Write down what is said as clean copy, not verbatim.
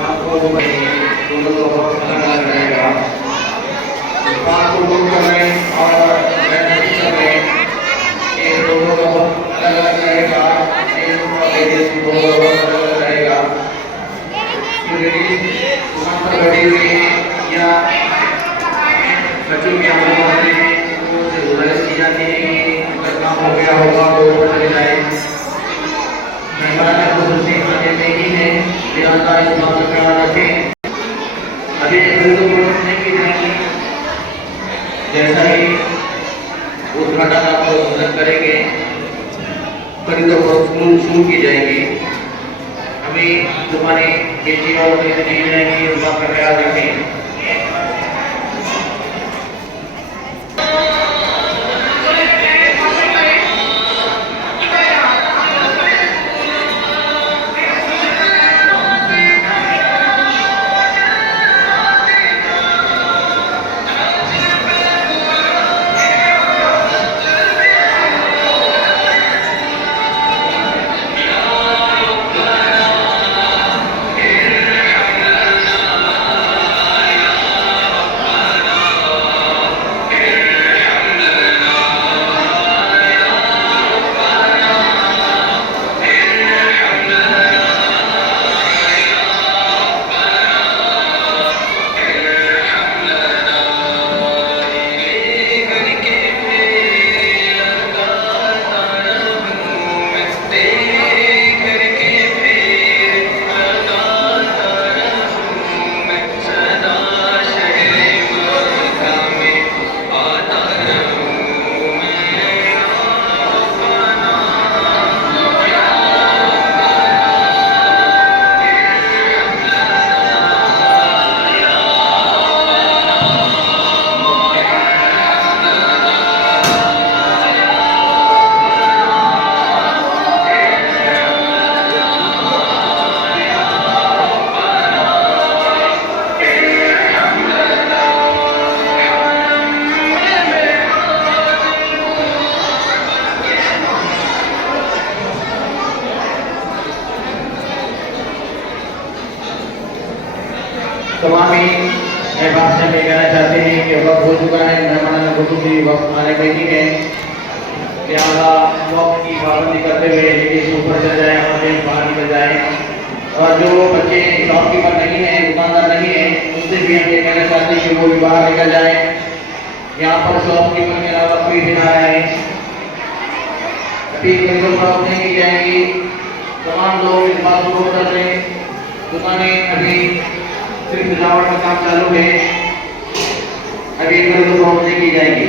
आपको दोनों को अलग अलग रहेगा। आपको दूर कर रहे हैं और कर रहे हैं, ये दोनों को अलग अलग रहेगा। ये दोनों अलग अलग रहेगा। दुकान पर बैठी हुई है या बच्चों की आंखों में गुजारिश की जाती है कि अगर काम हो गया होगा तो ऊपर चले जाए। मेहमान को सुनने आने में ही है, निरंतर इस बात का ख्याल रखें। अभी खरीदो नहीं की जाएगी, जैसा ही उद्घाटन आप उद्घाटन करेंगे खरीदो शुरू की जाएगी। अभी दुकानें बेची और दी जाएंगी, उस बात का ख्याल रखें। तमाम मैं बात से कहना चाहते हैं कि वक्त हो चुका है, मेहमान की वक्त आने में ही है, लिहाजा वक्त की पाबंदी करते हुए लेकिन ऊपर चल जाए और बाहर निकल जाए। और जो बच्चे शॉपकीपर नहीं है, दुकानदार नहीं है, उससे भी हम ये कहना चाहते हैं कि वो भी बाहर निकल जाए। यहाँ पर शॉपकीपर के अलावा कोई भी ना रहे। अभी खरीदो फरोख्त नहीं की जाएगी, तमाम लोग इस बात को कर रहे हैं। दुकानें अभी सिर्फ सजावट का काम चालू है, अभी खरीदो फरोख्त नहीं की जाएगी।